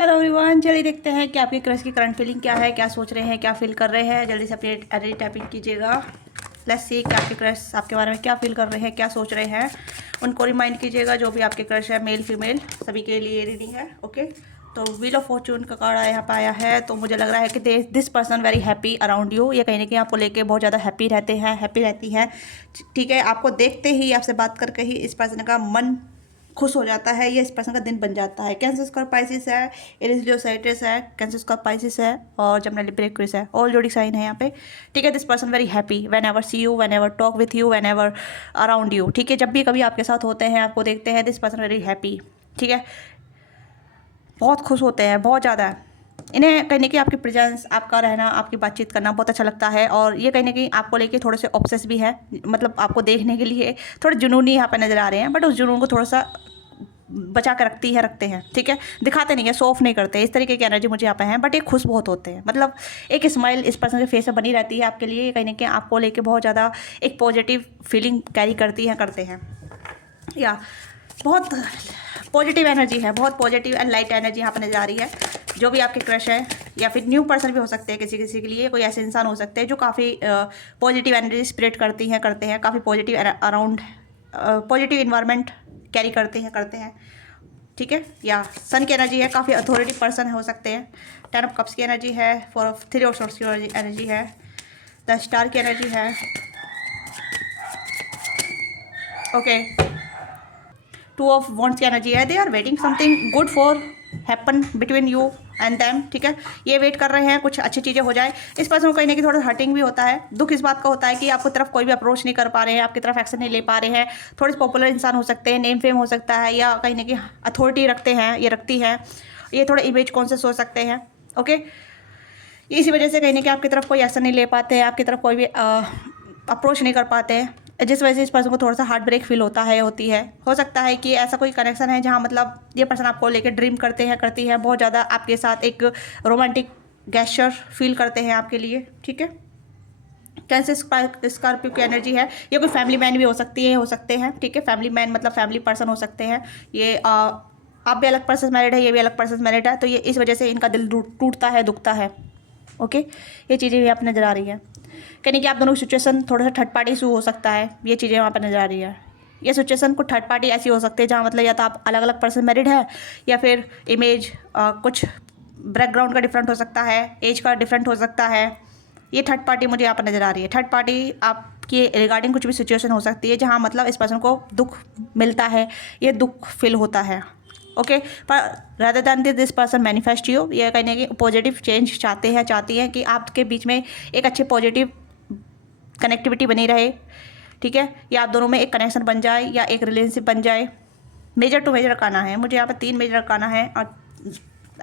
Hello everyone, जल्दी देखते हैं कि आपके क्रश की करंट फीलिंग क्या है, क्या सोच रहे हैं, क्या फील कर रहे हैं। जल्दी से अपनी एनर्जी टैपिंग कीजिएगा। लेट्स सी कि आपके क्रश आपके बारे में क्या फील कर रहे हैं, क्या सोच रहे हैं। उनको रिमाइंड कीजिएगा, जो भी आपके क्रश है, मेल फीमेल सभी के लिए रीडिंग है। ओके, तो व्हील ऑफ फॉर्चून का कार्ड यहाँ पे आया है। तो मुझे लग रहा है कि this person very happy around you. ये कहीं ना कहीं आपको लेके बहुत ज़्यादा हैप्पी रहते हैं, हैप्पी रहती हैं। ठीक है, आपको देखते ही, आपसे बात करके ही इस पर्सन का मन खुश हो जाता है। ये इस पर्सन का दिन बन जाता है। कैंसर स्क्वायर पाइसिस है, एरिस लियो साइट्रस है, कैंसर स्क्वायर पाइसिस है और जमना लिब्रा एक्वेरियस है। ऑल जोड़ी साइन है यहाँ पे। ठीक है, this person very happy when ever see you, when ever talk with you, when ever around you. ठीक है, जब भी कभी आपके साथ होते हैं, आपको देखते हैं, दिस पर्सन वेरी हैप्पी। ठीक है, बहुत खुश होते हैं, बहुत ज़्यादा। इन्हें कहीं ना कहीं आपकी प्रेजेंस, आपका रहना, आपकी बातचीत करना बहुत अच्छा लगता है। और ये कहीं ना कहीं आपको लेके थोड़े से ऑब्सेस भी है, मतलब आपको देखने के लिए थोड़े जुनूनी यहाँ पे नज़र आ रहे हैं। बट उस जुनून को थोड़ा सा बचा के रखते हैं। ठीक है, दिखाते नहीं है, शो ऑफ नहीं करते। इस तरीके की एनर्जी मुझे यहाँ पे है। बट ये खुश बहुत होते हैं, मतलब एक स्माइल इस पर्सन के फेस पे बनी रहती है आपके लिए। कहीं ना कहीं आपको लेके बहुत ज़्यादा एक पॉजिटिव फीलिंग कैरी करते हैं या बहुत पॉजिटिव एनर्जी है, बहुत पॉजिटिव एंड लाइट एनर्जी यहाँ पर नजर आ रही है। जो भी आपके क्रश है या फिर न्यू पर्सन भी हो सकते हैं, किसी किसी के लिए कोई ऐसे इंसान हो सकते हैं जो काफ़ी पॉजिटिव एनर्जी स्प्रेड करते हैं, काफ़ी positive around, positive environment carry करते हैं। ठीक है, या सन की एनर्जी है, काफ़ी अथॉरिटी पर्सन हो सकते हैं। 10 ऑफ कप्स की एनर्जी है, 4 ऑफ 3 ऑफ सोर्स की एनर्जी है, 10 स्टार की एनर्जी है। ओके, 2 ऑफ वॉन्ट्स की एनर्जी है। They are waiting something good for happen between you and them. ठीक है, ये वेट कर रहे हैं कुछ अच्छी चीज़ें हो जाए। इस पर्सन को कहीं ना कहीं थोड़ा हर्टिंग भी होता है, दुख इस बात का होता है कि आपकी तरफ कोई भी अप्रोच नहीं कर पा रहे हैं, आपकी तरफ एक्शन नहीं ले पा रहे हैं। थोड़े से पॉपुलर इंसान हो सकते हैं, नेम फेम हो सकता है, या कहीं ना कहीं अथॉरिटी रखते हैं, ये रखती है, ये थोड़ा इमेज कॉन्शियस हो सकते हैं। ओके, इसी वजह से कहीं ना कहीं आपकी तरफ कोई एक्शन नहीं ले पाते हैं, आपकी तरफ कोई भी अप्रोच नहीं कर पाते हैं, जिस वजह से इस पर्सन को थोड़ा सा हार्ट ब्रेक फील होती है। हो सकता है कि ऐसा कोई कनेक्शन है जहाँ मतलब ये पर्सन आपको लेकर ड्रीम करती है, बहुत ज़्यादा आपके साथ एक रोमांटिक गेस्चर फील करते हैं आपके लिए। ठीक है, कैंसर स्कॉर्पियो की एनर्जी है। ये कोई फैमिली मैन भी हो सकते हैं। ठीक है, फैमिली मैन मतलब फैमिली पर्सन हो सकते हैं। ये आप भी अलग पर्सन मैरिड है, ये भी अलग पर्सन मैरिड है, तो ये इस वजह से इनका दिल टूटता है, दुखता है। ओके, ये चीज़ें यहाँ पर नज़र आ रही है। कहीं कि आप दोनों की सिचुएशन थोड़ा सा थर्ड पार्टी से हो सकता है, ये चीज़ें वहाँ पर नज़र आ रही है। ये सिचुएशन को थर्ड पार्टी ऐसी हो सकती है जहाँ मतलब या तो आप अलग अलग पर्सन मैरिड है, या फिर इमेज कुछ बैकग्राउंड का डिफरेंट हो सकता है, एज का डिफरेंट हो सकता है। ये थर्ड पार्टी मुझे यहाँ पर नज़र आ रही है। थर्ड पार्टी आपके रिगार्डिंग कुछ भी सिचुएशन हो सकती है जहाँ मतलब इस पर्सन को दुख मिलता है, ये दुख फील होता है। ओके, पर rather than this person manifest you, ये कहने की पॉजिटिव चेंज चाहती हैं कि आपके बीच में एक अच्छे पॉजिटिव कनेक्टिविटी बनी रहे। ठीक है, या आप दोनों में एक कनेक्शन बन जाए या एक रिलेशनशिप बन जाए। मेजर टू मेजर रखाना है मुझे यहाँ पे, 3 मेजर रखाना है। और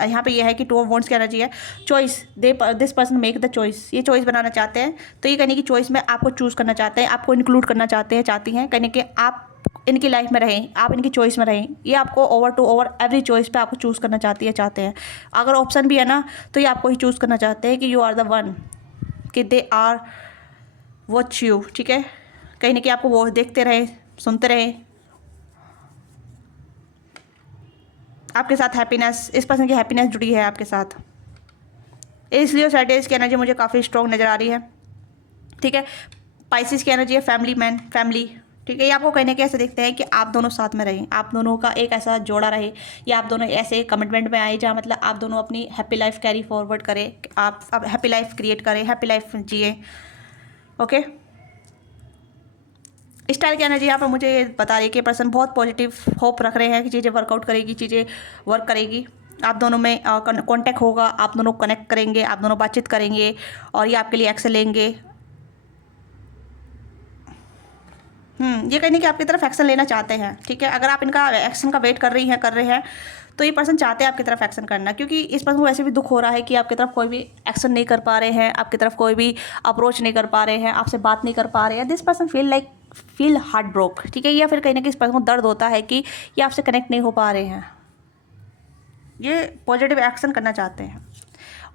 यहाँ पे ये है कि 2 ऑफ वॉन्ट्स की एनर्जी है। Choice, this person make the choice, ये चॉइस बनाना चाहते हैं। तो ये कहने की चॉइस में आपको चूज़ करना चाहते हैं, आपको इंक्लूड करना चाहती हैं, कहने के आप इनकी लाइफ में रहें, आप इनकी चॉइस में रहें। ये आपको ओवर एवरी चॉइस पे आपको चूज़ करना चाहते हैं। अगर ऑप्शन भी है ना, तो ये आपको ही चूज़ करना चाहते हैं कि यू आर द वन, कि दे आर वॉच यू। ठीक है, कहीं ना कहीं आपको वो देखते रहे, सुनते रहे। आपके साथ हैप्पीनेस, इस पर्सन की हैप्पीनेस जुड़ी है आपके साथ। इसलिए सैटर्डेज की एनर्जी मुझे काफ़ी स्ट्रॉन्ग नज़र आ रही है। ठीक है, पाइसिस की एनर्जी है फैमिली मैन, फैमिली। ठीक है, ये आपको कहने के ऐसे देखते हैं कि आप दोनों साथ में रहें, आप दोनों का एक ऐसा जोड़ा रहे, या आप दोनों ऐसे कमिटमेंट में आए जहाँ मतलब आप दोनों अपनी हैप्पी लाइफ कैरी फॉरवर्ड करें, आप अब हैप्पी लाइफ क्रिएट करें, हैप्पी लाइफ जिए। ओके, इस टाइप की एनर्जी यहाँ पर मुझे बता रही है कि पर्सन बहुत पॉजिटिव होप रख रहे हैं कि चीज़ें वर्कआउट करेगी, चीज़ें वर्क करेगी। आप दोनों में कांटेक्ट होगा, आप दोनों कनेक्ट करेंगे, आप दोनों बातचीत करेंगे और ये आपके लिए एक्शन लेंगे। ये कहने कि आपकी तरफ एक्शन लेना चाहते हैं। ठीक है, अगर आप इनका एक्शन का वेट कर रहे हैं तो ये पर्सन चाहते हैं आपकी तरफ एक्शन करना, क्योंकि इस पर्सन को वैसे भी दुख हो रहा है कि आपकी तरफ कोई भी एक्शन नहीं कर पा रहे हैं, आपकी तरफ कोई भी अप्रोच नहीं कर पा रहे हैं, आपसे बात नहीं कर पा रहे हैं। This person feel heart broke. ठीक है, या फिर कहीं ना कहीं इस पर्सन को दर्द होता है कि ये आपसे कनेक्ट नहीं हो पा रहे हैं, ये पॉजिटिव एक्शन करना चाहते हैं।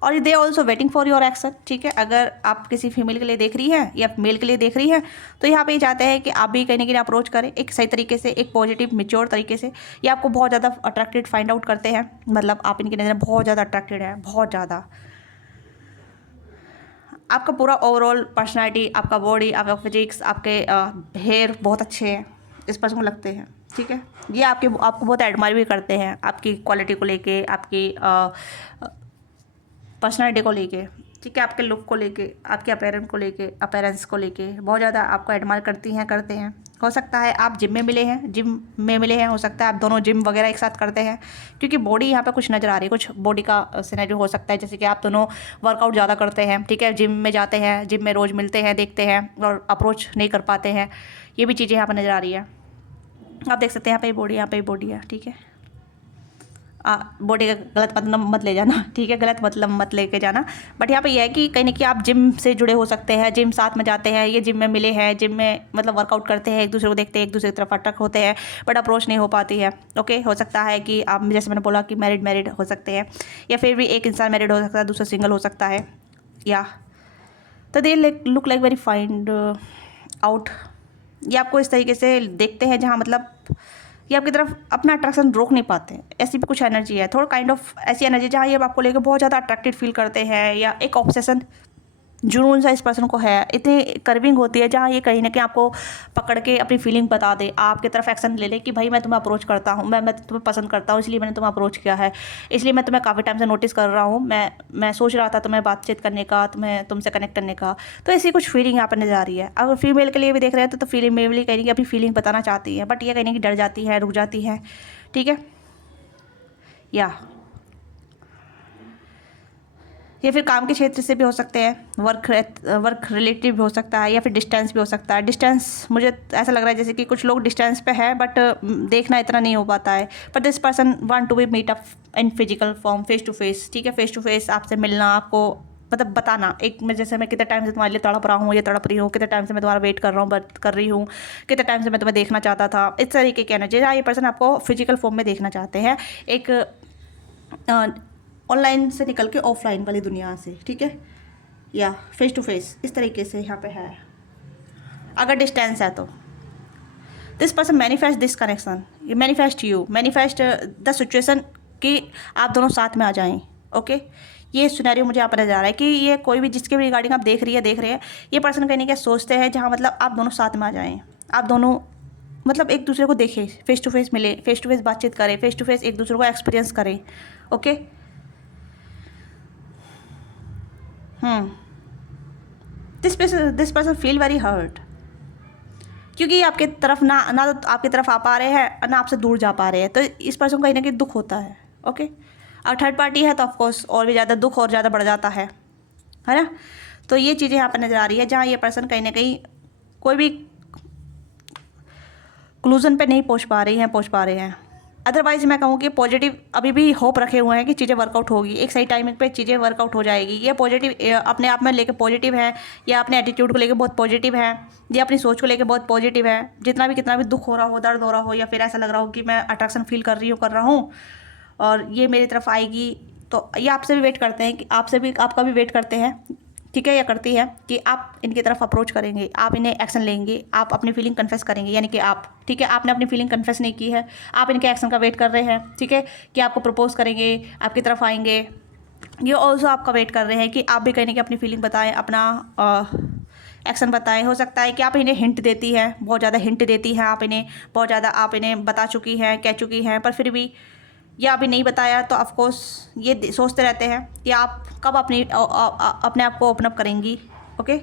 और they also waiting for your action, ठीक है। अगर आप किसी फीमेल के लिए देख रही हैं या मेल के लिए देख रही हैं तो यहाँ पे ये चाहते हैं कि आप भी कहीं ना कहीं अप्रोच करें एक सही तरीके से, एक पॉजिटिव मेच्योर तरीके से। ये आपको बहुत ज़्यादा अट्रैक्टेड फाइंड आउट करते हैं, मतलब आप इनकी नज़र बहुत ज़्यादा अट्रैक्टेड हैं, बहुत ज़्यादा। आपका पूरा ओवरऑल पर्सनैलिटी, आपका बॉडी, आपका फिजिक्स, आपके हेयर बहुत अच्छे हैं इस पर्सन को लगते हैं, ठीक है। ये आपको बहुत एडमायर भी करते हैं आपकी क्वालिटी को लेके, आपकी पर्सनैलिटी को लेके, ठीक है, आपके लुक को लेके, आपके अपीयरेंस को लेके बहुत ज़्यादा आपको एडमायर करते हैं। हो सकता है आप जिम में मिले हैं, हो सकता है आप दोनों जिम वगैरह एक साथ करते हैं, क्योंकि बॉडी यहाँ पे कुछ नज़र आ रही है, कुछ बॉडी का सिनेरियो हो सकता है, जैसे कि आप दोनों वर्कआउट ज़्यादा करते हैं, ठीक है, जिम में जाते हैं, जिम में रोज़ मिलते हैं, देखते हैं और अप्रोच नहीं कर पाते हैं। ये भी चीज़ें यहाँ पर नज़र आ रही है। आप देख सकते हैं यहाँ पे बॉडी है, ठीक है। बॉडी का गलत मतलब मत ले जाना, ठीक है, गलत मतलब मत लेके जाना। बट यहाँ पे यह है कि कहीं ना कहीं आप जिम से जुड़े हो सकते हैं, जिम साथ में जाते हैं, ये जिम में मिले हैं, जिम में मतलब वर्कआउट करते हैं, एक दूसरे को देखते हैं, एक दूसरे की तरफ अट्रैक्ट होते हैं, बट अप्रोच नहीं हो पाती है। ओके, हो सकता है कि आप, जैसे मैंने बोला कि मैरिड हो सकते हैं, या फिर भी एक इंसान मैरिड हो सकता है, दूसरा सिंगल हो सकता है, या तो they look like very find out. ये आपको इस तरीके से देखते हैं जहाँ मतलब ये आपकी तरफ अपना अट्रैक्शन रोक नहीं पाते, ऐसी भी कुछ एनर्जी है, थोड़ा काइंड ऑफ ऐसी एनर्जी जहाँ ये आपको लेकर बहुत ज़्यादा अट्रैक्टेड फील करते हैं, या एक ऑब्सेशन जुनून सा इस पर्सन को है, इतनी कर्विंग होती है जहाँ ये कहीं ना कहीं आपको पकड़ के अपनी फीलिंग बता दे, आपकी तरफ एक्शन ले ले कि भाई मैं तुम्हें अप्रोच करता हूँ, मैं तुम्हें पसंद करता हूँ, इसलिए मैंने तुम्हें अप्रोच किया है, इसलिए मैं तुम्हें काफ़ी टाइम से नोटिस कर रहा हूँ, मैं सोच रहा था तुम्हें बातचीत करने का, तुमसे कनेक्ट करने का। तो ऐसी कुछ फीलिंग यहाँ पर नजर आ रही है। अगर फीमेल के लिए भी देख रहे हैं तो फीलिंग मेल कहीं ना कहीं अपनी फीलिंग बताना चाहती है, बट ये कहीं ना कहीं डर जाती है, रुक जाती है, ठीक है। या फिर काम के क्षेत्र से भी हो सकते हैं, वर्क रिलेटिव भी हो सकता है, या फिर डिस्टेंस भी हो सकता है। डिस्टेंस मुझे ऐसा लग रहा है जैसे कि कुछ लोग डिस्टेंस पे है, बट देखना इतना नहीं हो पाता है, but this person want to be meet up in physical form, face to face, ठीक है, फेस टू फेस आपसे मिलना, आपको मतलब बताना एक मैं, जैसे मैं कितने टाइम से तुम्हारे लिए तड़प रहा हूँ, ये तड़प रही हूँ, कितने टाइम से मैं तुम्हारा वेट कर रहा हूँ, बात कर रही हूँ, कितने टाइम से मैं तुम्हें देखना चाहता था, इस तरीके की एनर्जी ये पर्सन आपको फिजिकल फॉर्म में देखना चाहते हैं, एक ऑनलाइन से निकल के ऑफलाइन वाली दुनिया से, ठीक है, या फेस टू फेस इस तरीके से यहाँ पे है। अगर डिस्टेंस है तो this person manifest this connection, ये मैनिफेस्ट द सिचुएशन कि आप दोनों साथ में आ जाएं। ओके, ये सिनेरियो मुझे यहाँ पर नजर आ रहा है कि ये कोई भी जिसके भी रिगार्डिंग आप देख रहे हैं, ये पर्सन कहीं ना कहीं सोचते हैं जहाँ मतलब आप दोनों साथ में आ जाएं, आप दोनों मतलब एक दूसरे को देखें, फेस टू फेस मिले, फेस टू फेस बातचीत करें, फेस टू फेस एक दूसरे को एक्सपीरियंस करें। Okay, this person feel very hurt, क्योंकि आपके तरफ ना तो आपकी तरफ आ पा रहे हैं, ना आपसे दूर जा पा रहे हैं, तो इस पर्सन को कहीं ना कहीं दुख होता है। ओके, और थर्ड पार्टी है तो ऑफकोर्स और भी ज़्यादा दुख और ज़्यादा बढ़ जाता है ना। तो ये चीज़ें यहाँ पर नज़र आ रही है जहाँ ये पर्सन कहीं ना कहीं कोई भी क्लूजन पे नहीं पहुँच पा रहे हैं। अदरवाइज़ मैं कहूँ कि पॉजिटिव अभी भी होप रखे हुए हैं कि चीज़ें वर्कआउट होगी, एक सही टाइमिंग पे चीज़ें वर्कआउट हो जाएगी। ये पॉजिटिव अपने आप में लेके पॉजिटिव है, या अपने एटीट्यूड को लेके बहुत पॉजिटिव है, या अपनी सोच को लेके बहुत पॉजिटिव है। कितना भी दुख हो रहा हो, दर्द हो रहा हो, या फिर ऐसा लग रहा हो कि मैं अट्रैक्शन फील कर रहा हूँ और ये मेरी तरफ आएगी, तो ये आपसे भी वेट करते हैं कि आपका भी वेट करते हैं, ठीक है, या करती है कि आप इनकी तरफ अप्रोच करेंगे, आप इन्हें एक्शन लेंगे, आप अपनी फीलिंग कन्फेस करेंगे, यानी कि आप, ठीक है, आपने अपनी फीलिंग कन्फेस नहीं की है, आप इनके एक्शन का वेट कर रहे हैं, ठीक है, कि आपको प्रपोज करेंगे, आपकी तरफ आएंगे। ये ऑल्सो आपका वेट कर रहे हैं कि आप भी कहीं ना कहीं अपनी फीलिंग बताएं, अपना एक्शन बताएं। हो सकता है कि आप इन्हें हिंट देती है, बहुत ज़्यादा हिंट देती हैं आप इन्हें, बहुत ज़्यादा आप इन्हें बता चुकी हैं, कह चुकी हैं, पर फिर भी या अभी नहीं बताया, तो ऑफकोर्स ये सोचते रहते हैं कि आप कब अपने आप को ओपन अप करेंगी। ओके,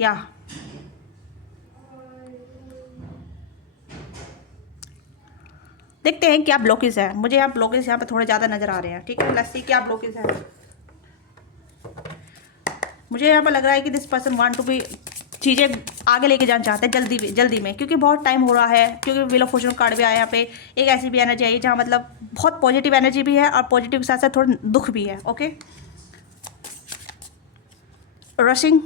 या देखते हैं क्या ब्लॉकेज है। मुझे यहाँ ब्लॉकेज यहाँ पे थोड़े ज़्यादा नज़र आ रहे हैं, ठीक है, लेट्स सी क्या ब्लॉकेज है। मुझे यहाँ पर लग रहा है कि this person want to be चीज़ें आगे लेके जाना चाहते हैं जल्दी में, क्योंकि बहुत टाइम हो रहा है, क्योंकि व्हील ऑफ फॉर्चून कार्ड भी आया यहाँ पे। एक ऐसी भी एनर्जी आई जहाँ मतलब बहुत पॉजिटिव एनर्जी भी है और पॉजिटिव के साथ साथ थोड़ा दुख भी है। ओके, रशिंग,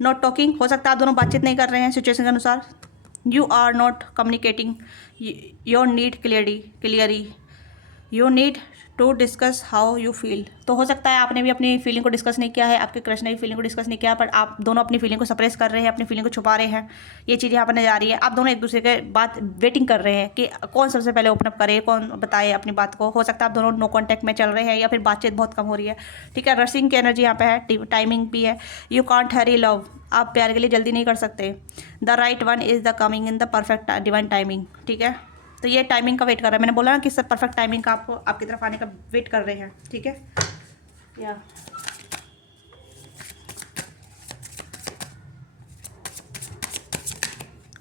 नॉट टॉकिंग, हो सकता है आप दोनों बातचीत नहीं कर रहे हैं सिचुएशन के अनुसार। You are not communicating your need clearly, you need to discuss how you feel. तो हो सकता है आपने भी अपनी फीलिंग को डिस्कस नहीं किया है, आपके क्रश ने भी फीलिंग को डिस्कस नहीं किया, पर आप दोनों अपनी फीलिंग को सप्रेस कर रहे हैं, अपनी फीलिंग को छुपा रहे हैं। ये चीज़ यहाँ पर नजर आ रही है। आप दोनों एक दूसरे के बात वेटिंग कर रहे हैं कि कौन सबसे पहले ओपन अप करे, कौन बताए अपनी बात को। हो सकता है आप दोनों नो कॉन्टैक्ट में चल रहे हैं या फिर बातचीत बहुत कम हो रही है, ठीक है। रशिंग की एनर्जी यहाँ पे है, टाइमिंग भी है। यू कांट हरी लव, आप प्यार के लिए जल्दी नहीं कर सकते। The right one is the coming in the perfect divine timing, ठीक है। तो ये टाइमिंग का वेट कर रहा है। मैंने बोला ना कि सर परफेक्ट टाइमिंग का आपको आपकी तरफ आने का वेट कर रहे हैं, ठीक है। या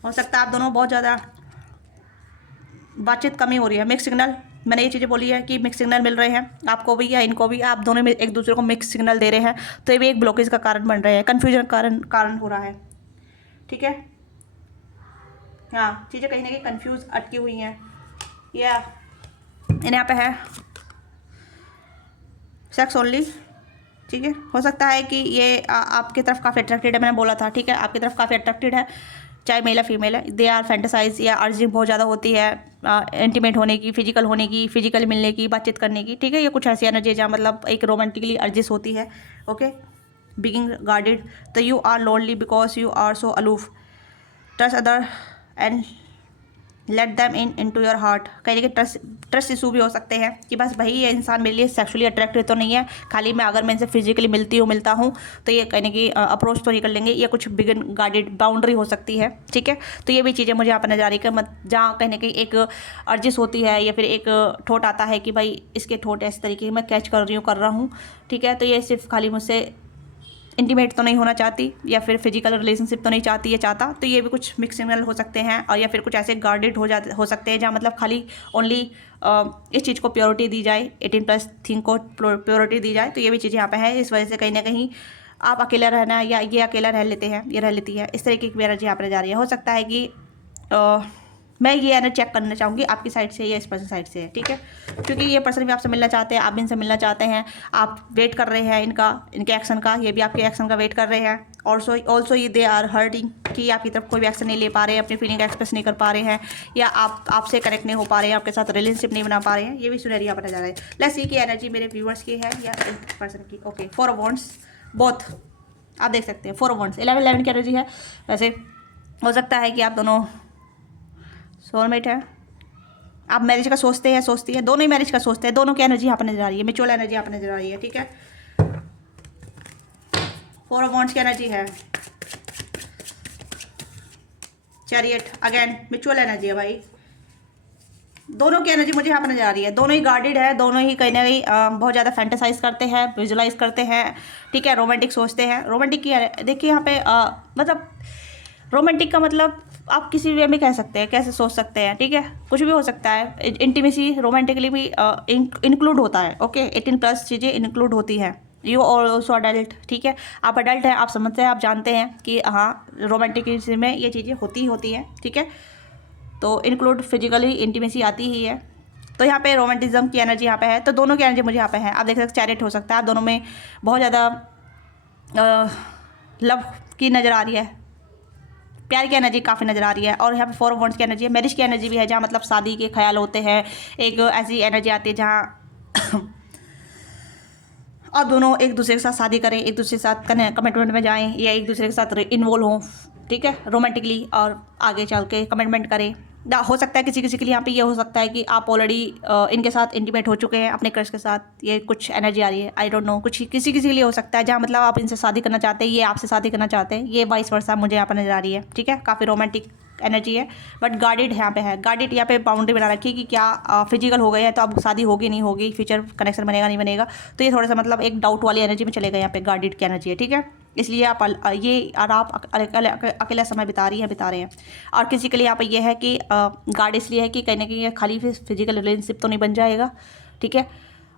हो सकता है आप दोनों बहुत ज़्यादा बातचीत कमी हो रही है। मिक्स सिग्नल, मैंने ये चीज़ें बोली है कि मिक्स सिग्नल मिल रहे हैं आपको भी या इनको भी। आप दोनों में एक दूसरे को मिक्स सिग्नल दे रहे हैं, तो ये भी एक ब्लॉकेज का कारण बन रहे हैं, कन्फ्यूजन कारण हो रहा है, ठीक है। हाँ, चीज़ें कहीं ना कहीं कन्फ्यूज अटकी हुई हैं। या यहाँ पे है सेक्स ओनली, ठीक है। हो सकता है कि ये आपकी तरफ काफ़ी अट्रैक्टेड है, मैंने बोला था, ठीक है। आपकी तरफ काफ़ी अट्रैक्टेड है, चाहे मेल या फीमेल है। दे आर फैंटेसाइज या अर्जिंग बहुत ज़्यादा होती है इंटीमेट होने की, फिजिकल होने की, फिजिकल मिलने की, बातचीत करने की, ठीक है। ये कुछ ऐसी एनर्जी है जहाँ मतलब एक रोमांटिकली अर्जिस होती है, ओके। बीइंग गार्डेड, तो you are lonely because you are so aloof. Trust other and let them into your heart. कहीं ना कहीं ट्रस्ट इशू भी हो सकते हैं कि बस भाई ये इंसान मेरे लिए सेक्सुअली अट्रैक्टिव तो नहीं है, खाली मैं अगर मैं इनसे फिजिकली मिलता हूँ तो ये कहीं ना कहीं अप्रोच तो नहीं कर लेंगे। ये कुछ बिगन गार्डेड बाउंड्री हो सकती है, ठीक है। तो ये भी चीज़ें मुझे यहाँ पर नजर आ रही है कि जहाँ कहीं ना कहीं एक अर्जिस होती है या फिर एक ठोट आता है कि भाई इसके ठोट इस तरीके की मैं कैच कर रहा हूँ, ठीक है। तो ये सिर्फ खाली मुझसे इंटीमेट तो नहीं होना चाहती या फिर फिजिकल रिलेशनशिप तो नहीं चाहती, ये चाहता। तो ये भी कुछ मिक्स सिग्नल हो सकते हैं, और या फिर कुछ ऐसे गार्डेड हो सकते हैं जहाँ मतलब खाली ओनली इस चीज़ को प्योरिटी दी जाए, 18+ थिंग को प्योरिटी दी जाए। तो ये भी चीज़ यहाँ पे है। इस वजह से कहीं ना कहीं आप अकेला रहना या ये अकेला रह लेते हैं, ये रह लेती है, इस तरीके की एनर्जी यहाँ पर जा रही है। हो सकता है कि मैं ये एनर्जी चेक करना चाहूँगी आपकी साइड से या इस पर्सन साइड से है, ठीक है। क्योंकि ये पर्सन भी आपसे मिलना चाहते हैं, आप भी इनसे मिलना चाहते हैं, आप वेट कर रहे हैं इनके एक्शन का, ये भी आपके एक्शन का वेट कर रहे हैं। ऑल्सो ये दे आर हर्टिंग कि आपकी तरफ कोई भी एक्शन नहीं ले पा रहे हैं, अपनी फीलिंग एक्सप्रेस नहीं कर पा रहे हैं, या आपसे कनेक्ट नहीं हो पा रहे हैं, आपके साथ रिलेशनशिप नहीं बना पा रहे हैं। ये भी सुनहरी यहाँ पर जा रहा है। लेट्स सी की एनर्जी मेरे व्यूअर्स की है या पर्सन की। ओके, 4 ऑफ वांड्स बोथ आप देख सकते हैं। 4 ऑफ वांड्स 11 की एनर्जी है। वैसे हो सकता है कि आप दोनों सोलमेट है, आप मैरिज का सोचती है, दोनों ही मैरिज का सोचते हैं। दोनों की एनर्जी यहाँ पर नजर आ रही है, म्यूचुअल एनर्जी यहाँ पर नजर आ रही है, ठीक है। 4 ऑफ वांड्स की एनर्जी है। चैरियट अगेन म्यूचुअल एनर्जी है भाई। दोनों की एनर्जी मुझे यहाँ पर नजर आ रही है। दोनों ही गार्डेड है, दोनों ही कहीं ना कहीं बहुत ज़्यादा फैंटेसाइज करते हैं, विजुलाइज करते हैं, ठीक है। रोमांटिक सोचते हैं। रोमांटिक की देखिए यहाँ पे मतलब रोमांटिक का मतलब आप किसी वे में कह सकते हैं, कैसे सोच सकते हैं, ठीक है। कुछ भी हो सकता है। इंटीमेसी रोमांटिकली भी इंक्लूड होता है, ओके। 18+ चीज़ें इंक्लूड होती हैं। यू ऑल्सो अडल्ट, ठीक है। आप अडल्ट हैं, आप समझते हैं, आप जानते हैं कि हाँ रोमांटिक में ये चीज़ें होती हैं, ठीक है। तो इंक्लूड फिजिकली इंटीमेसी आती ही है। तो यहाँ पे रोमांटिज्म की एनर्जी यहाँ पे है। तो दोनों की एनर्जी मुझे यहाँ पे है। आप देख सकते हैं चैरियट हो सकता है, आप दोनों में बहुत ज़्यादा लव की नज़र आ रही है, प्यार की एनर्जी काफ़ी नज़र आ रही है। और यहाँ पे 4 ऑफ वांड्स की एनर्जी है। मैरिज की एनर्जी भी है, जहाँ मतलब शादी के ख्याल होते हैं। एक ऐसी एनर्जी आती है जहाँ और दोनों एक दूसरे के साथ शादी करें, एक दूसरे के साथ कमिटमेंट में जाएं, या एक दूसरे के साथ इन्वॉल्व हों, ठीक है, रोमांटिकली, और आगे चल के कमिटमेंट करें। हो सकता है किसी किसी के लिए यहाँ पे ये हो सकता है कि आप ऑलरेडी इनके साथ इंटीमेट हो चुके हैं, अपने क्रश के साथ। ये कुछ एनर्जी आ रही है, आई डोंट नो। कुछ किसी किसी के लिए हो सकता है जहाँ मतलब आप इनसे शादी करना चाहते हैं, ये आपसे शादी करना चाहते हैं। ये वाइस वर्सा मुझे यहाँ पर नजर आ रही है, ठीक है। काफ़ी रोमांटिक एनर्जी है, बट गार्डेड यहाँ पे है। गार्डेड यहाँ पे बाउंड्री बना रखी है कि क्या फिजिकल हो गया है तो अब शादी होगी नहीं होगी, फ्यूचर कनेक्शन बनेगा नहीं बनेगा। तो ये थोड़ा सा मतलब एक डाउट वाली एनर्जी में चले गए। यहाँ पे गार्डेड की एनर्जी है, ठीक है। इसलिए आप अकेला समय बिता रहे हैं। और किसी के लिए यहाँ पे ये है कि गार्ड इसलिए है कि कहीं ना कहीं खाली फिजिकल रिलेशनशिप तो नहीं बन जाएगा, ठीक है।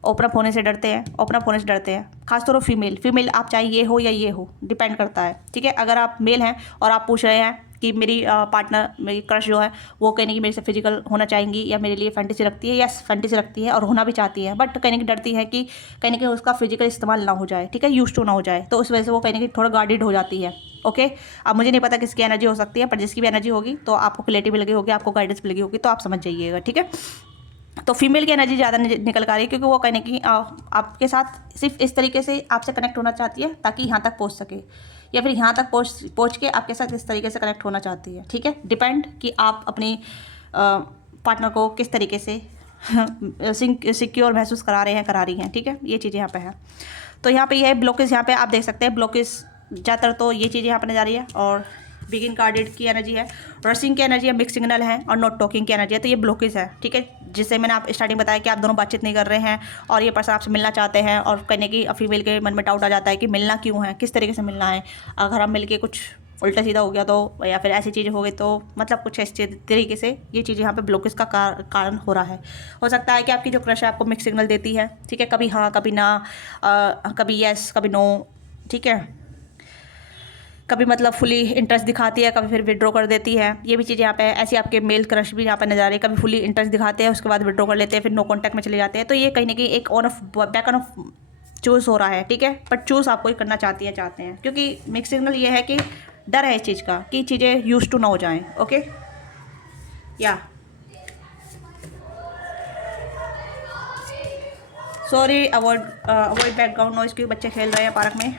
ओपन अप होने से डरते हैं, खासतौर पर फीमेल आप चाहे ये हो या ये हो, डिपेंड करता है, ठीक है। अगर आप मेल हैं और आप पूछ रहे हैं कि मेरी पार्टनर, मेरी क्रश जो है वो कहीं ना कहीं मेरे से फिजिकल होना चाहेंगी या मेरे लिए फैंटेसी रखती है, या फैंटेसी रखती है और होना भी चाहती है, बट कहीं ना कहीं डरती है कि कहीं ना कहीं उसका फिजिकल इस्तेमाल ना हो जाए, ठीक है, यूज टू ना हो जाए। तो उस वजह से वो कहीं ना कहीं थोड़ा गार्डेड हो जाती है, ओके। अब मुझे नहीं पता किसकी एनर्जी हो सकती है, पर जिसकी भी एनर्जी होगी तो आपको क्लैरिटी भी लगी होगी, आपको गाइडेंस भी लगी होगी, तो आप समझ जाइएगा, ठीक है। तो फीमेल की एनर्जी ज़्यादा निकल कर आ रही है, क्योंकि वो कहीं ना कहीं आपके साथ सिर्फ इस तरीके से आपसे कनेक्ट होना चाहती है ताकि यहाँ तक पहुँच सके, या फिर यहाँ तक पहुँच के आपके साथ इस तरीके से कनेक्ट होना चाहती है। ठीक है, डिपेंड कि आप अपनी पार्टनर को किस तरीके से सिक्योर महसूस करा रहे हैं, करा रही हैं। ठीक है, ये चीज़ यहाँ पे है। तो यहाँ पे ये है ब्लॉकेज, यहाँ पे आप देख सकते हैं ब्लॉकेज ज़्यादातर तो ये चीज़ यहाँ पर नजर आ रही है। और बिगिन कार्डेड की एनर्जी है, रसिंग की एनर्जी है, मिक्स सिग्नल है, और नॉट टॉकिंग की एनर्जी है। तो ये ब्लॉकेज है। ठीक है, जिससे मैंने आप स्टार्टिंग बताया कि आप दोनों बातचीत नहीं कर रहे हैं और ये पर्सन आपसे मिलना चाहते हैं, और कहने की फीमेल के मन में डाउट आ जाता है कि मिलना क्यों है, किस तरीके से मिलना है। अगर हम मिल के कुछ उल्टा सीधा हो गया तो, या फिर ऐसी चीज़ें हो गई तो, मतलब कुछ इस तरीके से ये चीज़ यहाँ पे ब्लॉकेज का कारण हो रहा है। हो सकता है कि आपकी जो क्रश है आपको मिक्स सिग्नल देती है। ठीक है, कभी हाँ कभी ना, कभी यस कभी नो। ठीक है, कभी मतलब फुली इंटरेस्ट दिखाती है, कभी फिर विड्रॉ कर देती है। ये भी चीज़ यहाँ पे ऐसी आपके मेल क्रश भी यहाँ पे नजर आ रही है। कभी फुली इंटरेस्ट दिखाते हैं, उसके बाद विड्रॉ कर लेते हैं, फिर नो कॉन्टैक्ट में चले जाते हैं। तो ये कहीं ना कहीं एक on off back on off choose हो रहा है। ठीक है, बट चूज़ आपको ही करना चाहते हैं, क्योंकि मिक्स सिग्नल ये है कि डर है इस चीज़ का कि चीज़ें यूज टू ना हो जाएं। ओके, या सॉरी, अवॉइड बैकग्राउंड नॉइज़, क्योंकि बच्चे खेल रहे हैं पार्क में।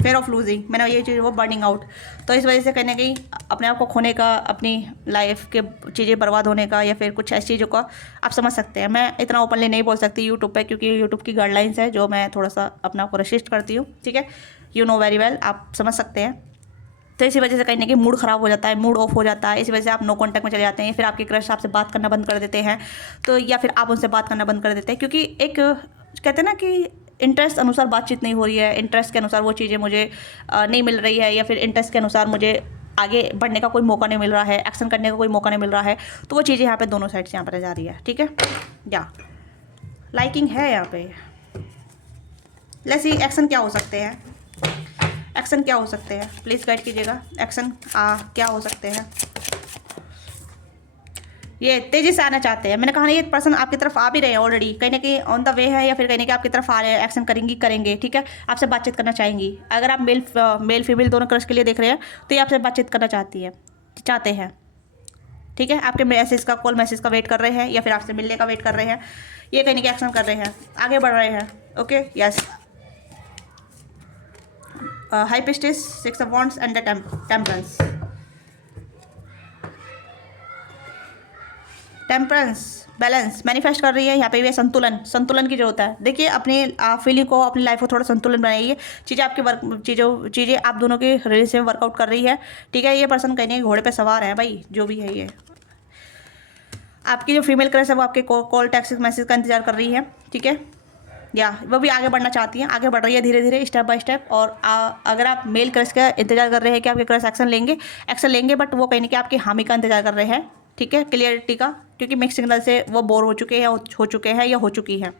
फेयर ऑफ लूजिंग, मैंने ये चीज़ वो बर्निंग आउट, तो इस वजह से कहीं ना कहीं अपने आप को खोने का, अपनी लाइफ के चीज़ें बर्बाद होने का, या फिर कुछ ऐसी चीज़ों का आप समझ सकते हैं। मैं इतना ओपनली नहीं बोल सकती यूट्यूब पे, क्योंकि यूट्यूब की गाइडलाइंस है जो मैं थोड़ा सा अपने आप को रेसिस्ट करती हूँ। ठीक है, यू नो वेरी वेल, आप समझ सकते हैं। तो इसी वजह से कहीं ना कहीं मूड ख़राब हो जाता है, मूड ऑफ हो जाता है। इसी वजह से आप नो कॉन्टैक्ट में चले जाते हैं, फिर आपके क्रश आपसे बात करना बंद कर देते हैं, तो या फिर आप उनसे बात करना बंद कर देते हैं, क्योंकि एक कहते हैं ना कि इंटरेस्ट अनुसार बातचीत नहीं हो रही है, इंटरेस्ट के अनुसार वो चीज़ें मुझे नहीं मिल रही है, या फिर इंटरेस्ट के अनुसार मुझे आगे बढ़ने का कोई मौका नहीं मिल रहा है, एक्शन करने का कोई मौका नहीं मिल रहा है। तो वो चीज़ें यहाँ पे दोनों साइड से यहाँ पर जा रही है। ठीक है, या लाइकिंग है यहाँ पे। लेट्स सी एक्शन क्या हो सकते हैं, एक्शन क्या हो सकते हैं, प्लीज़ गाइड कीजिएगा। एक्शन क्या हो सकते हैं। ये तेज़ी से आना चाहते हैं, मैंने कहा ना ये पर्सन आपकी तरफ आ भी रहे हैं ऑलरेडी, कहीं ना कहीं ऑन द वे है, या फिर कहीं ना कहीं आपकी तरफ आ रहे हैं, एक्शन करेंगे। ठीक है, आपसे बातचीत करना चाहेंगी। अगर आप मेल फीमेल दोनों क्रश के लिए देख रहे हैं तो ये आपसे बातचीत करना चाहते हैं। ठीक है, आपके मैसेज का, कॉल मैसेज का वेट कर रहे हैं, या फिर आपसे मिलने का वेट कर रहे हैं। ये कहीं ना कहीं एक्शन कर रहे हैं, आगे बढ़ रहे हैं। Okay, yes, high priestess, 6 of wands and the temperance. Temperance, balance manifest कर रही है यहाँ पे भी। संतुलन की जरूरत है। देखिए, अपनी फीलिंग को, अपनी लाइफ को थोड़ा संतुलन बनाइए। चीज़ें आपके चीज़ें आप दोनों के रिलेशन में वर्कआउट कर रही है। ठीक है, ये पर्सन कहीं नहीं घोड़े पे सवार है भाई, जो भी है ये। आपकी जो फीमेल क्रश है वो आपके कॉल टेक्स्ट मैसेज का इंतजार कर रही है। ठीक है, या वो भी आगे बढ़ना चाहती हैं, आगे बढ़ रही है धीरे धीरे, स्टेप बाय स्टेप। और अगर आप मेल क्रश का इंतजार कर रहे हैं कि आपके क्रश एक्शन लेंगे, बट वो कहीं ना कहीं आपकी हामी का इंतजार कर रहे हैं। ठीक है, क्लियरिटी का, क्योंकि मिक्स सिग्नल से वो बोर हो चुके हैं या हो चुकी है।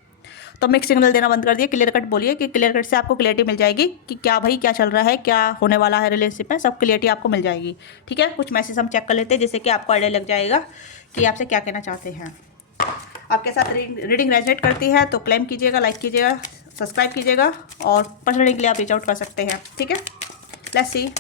तो मिक्स सिग्नल देना बंद कर दिए, क्लियर कट बोलिए कि क्लियर कट से आपको क्लियरिटी मिल जाएगी कि क्या भाई क्या चल रहा है, क्या होने वाला है रिलेशनशिप में, सब क्लियरिटी आपको मिल जाएगी। ठीक है, कुछ मैसेज हम चेक कर लेते हैं जिससे कि आपको आइडिया लग जाएगा कि आपसे क्या कहना चाहते हैं। आपके साथ रीडिंग रेजोनेट करती है तो क्लेम कीजिएगा, लाइक कीजिएगा, सब्सक्राइब कीजिएगा, और पर्सनली के लिए आप रीच आउट कर सकते हैं। ठीक है, let's see.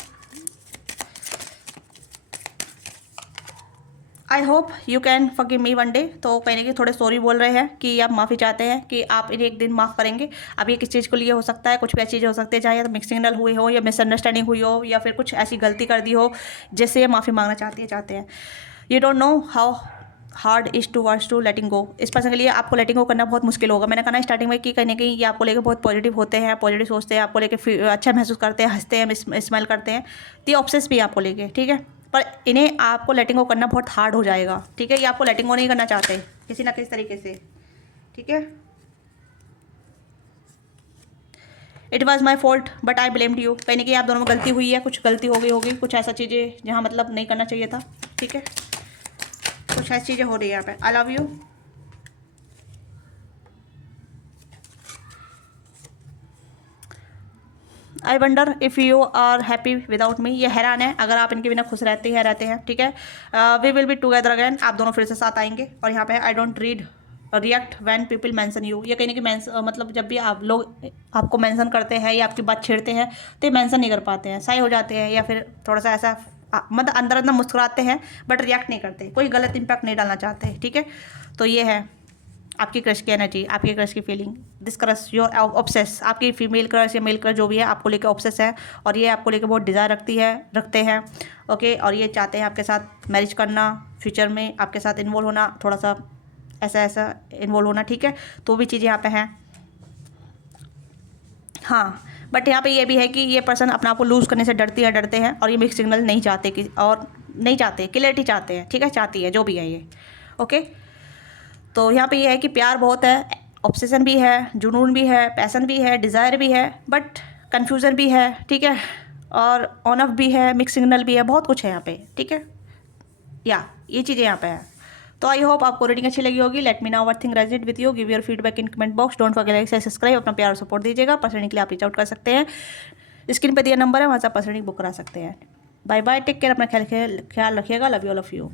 I hope you can forgive me one day. तो कहने की थोड़े सॉरी बोल रहे हैं कि आप माफ़ी चाहते हैं कि आप इन्हें एक दिन माफ़ करेंगे। अब ये किस चीज़ को लिए हो सकता है, कुछ भी ऐसी चीज़ हो सकती है, चाहे या तो मिक्स सिग्नल हुई हो, या मिसअंडरस्टैंडिंग हुई हो, या फिर कुछ ऐसी गलती कर दी हो जिससे ये माफ़ी मांगना चाहते हैं। You don't know how hard is towards to letting go. इस पर्सन के लिए आपको लेटिंग गो करना बहुत मुश्किल होगा। मैंने कहा ना स्टार्टिंग में कि कहीं ना कहीं ये आपको लेकर बहुत पॉजिटिव होते हैं, पॉजिटिव सोचते हैं, आपको लेकर अच्छा महसूस करते हैं, हंसते हैं, स्माइल करते हैं। तो ये ऑब्सेस भी आपको लेके, ठीक है, पर इन्हें आपको लेटिंग गो करना बहुत हार्ड हो जाएगा। ठीक है, ये आपको लेटिंग गो नहीं करना चाहते किसी ना किसी तरीके से। ठीक है, it was my fault but I blamed you. कहीं ना कहीं आप दोनों में गलती हुई है, कुछ गलती हो गई होगी, कुछ ऐसा चीज़ें जहाँ मतलब नहीं करना चाहिए था। ठीक है, कुछ ऐसी चीज़ें हो रही है यहाँ पे। I love you. I wonder if you are happy without me. ये हैरान है अगर आप इनके बिना खुश रहते हैं। ठीक है, we will be together again. आप दोनों फिर से साथ आएंगे। और यहाँ पे I don't react when people mention you. ये कहीं ना कहीं मतलब जब भी आप लोग आपको मेंशन करते हैं या आपकी बात छेड़ते हैं तो ये मेंशन नहीं कर पाते हैं, साई हो जाते हैं, या फिर थोड़ा सा ऐसा मतलब अंदर अंदर मुस्कुराते हैं बट रिएक्ट नहीं करते, कोई गलत इम्पैक्ट नहीं डालना चाहते। ठीक है, तो ये है आपकी क्रश की एनर्जी, आपके क्रश की feeling. This crush your obsess, आपकी फीमेल क्रश या मेल क्रश जो भी है आपको लेकर ऑब्सेस है, और ये आपको लेकर बहुत डिज़ायर रखते हैं। ओके, और ये चाहते हैं आपके साथ मैरिज करना, फ्यूचर में आपके साथ इन्वॉल्व होना, थोड़ा सा ऐसा इन्वॉल्व होना, ठीक है। तो भी चीज़ें यहाँ पे हैं। हाँ, बट यहाँ पे ये भी है कि ये पर्सन अपने आप को लूज़ करने से डरते हैं, और ये मिक्स सिग्नल नहीं चाहते कि, और नहीं चाहते, क्लियरिटी चाहते हैं, ठीक है, चाहती है जो भी है ये। ओके, तो यहाँ पे ये है कि प्यार बहुत है, ऑब्सेशन भी है, जुनून भी है, पैसन भी है, डिज़ायर भी है, बट कन्फ्यूज़न भी है, ठीक है, और ऑन ऑफ भी है, मिक्स सिग्नल भी है, बहुत कुछ है यहाँ पे, ठीक है। ये चीज़ें यहाँ पे है। तो आई होप आपको रीडिंग अच्छी लगी होगी। Let me know what thing resonate with you, give your feedback in comment box, don't forget like share subscribe, अपना प्यार और सपोर्ट दीजिएगा। पर्सनली के लिए आप रीच आउट कर सकते हैं, स्क्रीन पे दिया नंबर है, वहाँ से आप पर्सनली बुक करा सकते हैं। बाय बाय, टेक केयर, अपना ख्याल रखिएगा, love you all of you.